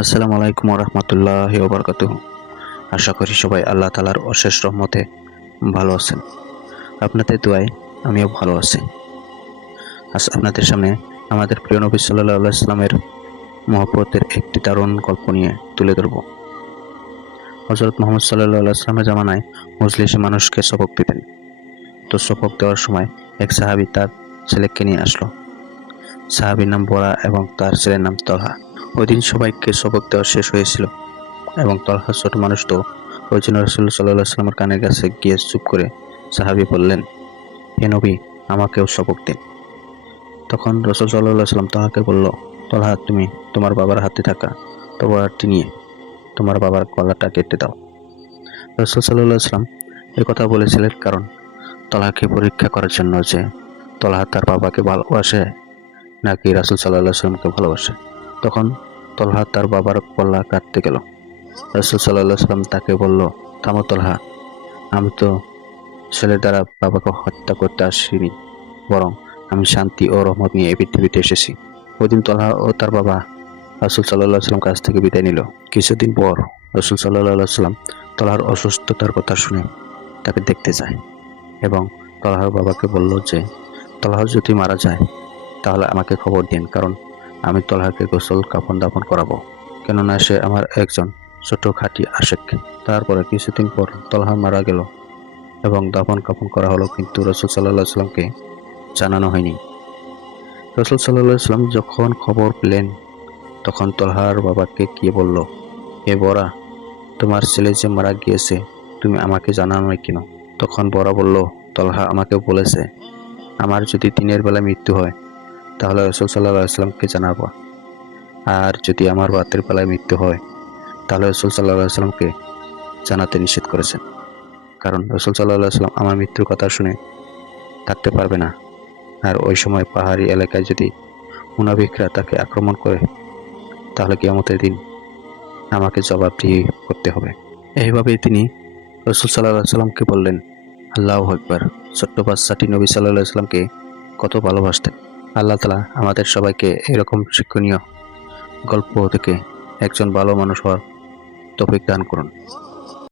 আসসালামু আলাইকুম রহমতুল্লাহি ওয়া বারাকাতুহু। আশা করি সবাই আল্লাহ তাআলার অশেষ রহমতে ভালো আছেন। আপনাদের দোয়ায় আমিও ভালো আছি। আজ আপনাদের সামনে আমাদের প্রিয় নবী সাল্লাল্লাহু আলাইহি ওয়াসাল্লামের মহব্বতের একটি দারুণ গল্প নিয়ে তুলে ধরব। হযরত মুহাম্মদ সাল্লাল্লাহু আলাইহি ওয়াসাল্লামের জামানায় মজলিসে মানুষকে সবক দিতেন। তো সবক দেওয়ার সময় এক সাহাবী তার ছেলেকে নিয়ে আসলো। সাহাবীর নাম বরা এবং তার ছেলের নাম তলহা। ওই দিন সবাইকে সবক দেওয়া শেষ হয়েছিল এবং তলহা ছোট মানুষ, তো ওই জন্য রাসূলুল্লাহ সাল্লাল্লাহু আলাইহি ওয়াসাল্লামের কানের কাছে গিয়ে চুপ করে সাহাবী বললেন, হে নবী, আমাকেও সবক দিন। তখন রাসূল সাল্লাল্লাহু আলাইহি ওয়াসাল্লাম তলহাকে বলল, তলহা, তুমি তোমার বাবার হাতে থাকা তলোয়ারটি নিয়ে তোমার বাবার গলাটা কেটে দাও। রাসূল সাল্লাল্লাহু আলাইহি ওয়াসাল্লাম এই কথা বলেছিলেন কারণ তলহাকে পরীক্ষা করার জন্য যে তলহা তার বাবাকে ভালোবাসে নাকি রাসূল সাল্লাল্লাহু আলাইহি ওয়াসাল্লামকে ভালোবাসে। তখন তলহা তার বাবার গলা কাটতে গেল। রাসূল সাল্লাল্লাহু আলাইহি ওয়াসাল্লাম তাকে বলল, থামো তলহা, আমি তো ছেলের দ্বারা বাবাকে হত্যা করতে আসিনি, বরং আমি শান্তি ও রহমত নিয়ে এই পৃথিবীতে এসেছি। ওই দিন তলহা ও তার বাবা রাসূল সাল্লাল্লাহু আলাইহি ওয়াসাল্লাম কাছ থেকে বিদায় নিল। কিছুদিন পর রাসূল সাল্লাল্লাহু আলাইহি ওয়াসাল্লাম তলহার অসুস্থতার কথা শুনে তাকে দেখতে যায় এবং তলহার বাবাকে বলল যে তলহা যদি মারা যায় তাহলে আমাকে খবর দিন, কারণ আমি তলহাকে গোসল কাফন দাফন করাবো, কেননা সে আমার একজন ছোট খাঁটি আশেক। তারপরে কিছুদিন পর তলহা মারা গেল এবং দাফন কাফন করা হলো, কিন্তু রাসূল সাল্লাল্লাহু আলাইহি ওয়াসাল্লামকে জানানো হয়নি। রাসূল সাল্লাল্লাহু আলাইহি ওয়াসাল্লাম যখন খবর পেলেন তখন তলহার বাবাকে গিয়ে বলল, হে বরা, তোমার ছেলে যে মারা গিয়েছে তুমি আমাকে জানানো কেন? তখন বরা বলল, তলহা আমাকে বলেছে আমার যদি দিনের বেলা মৃত্যু হয় তাহলে রাসূল সাল্লাল্লাহু আলাইহি ওয়াসাল্লামকে জানাবো, আর যদি আমার রাতের বেলায় মৃত্যু হয় তাহলে রাসূল সাল্লাল্লাহু আলাইহি ওয়াসাল্লামকে জানাতে নিষেধ করেছেন, কারণ রাসূল সাল্লাল্লাহু আলাইহি ওয়াসাল্লাম আমার মৃত্যুর কথা শুনে থাকতে পারবে না। আর ওই সময় পাহাড়ি এলাকায় যদি মুনাফিকরা তাকে আক্রমণ করে তাহলে কিয়ামতের দিন আমাকে জবাবদিহি করতে হবে। এইভাবেই তিনি রাসূল সাল্লাল্লাহু আলাইহি ওয়াসাল্লামকে বললেন। আল্লাহু আকবার। ছোট্ট বাচ্চাটি নবী সাল্লাল্লাহু আলাইহি ওয়াসাল্লামকে কত ভালোবাসতেন। আল্লাহ তাআলা আমাদের সবাইকে এরকম শিক্ষণীয় গল্প থেকে একজন ভালো মানুষ হওয়ার তৌফিক দান করুন।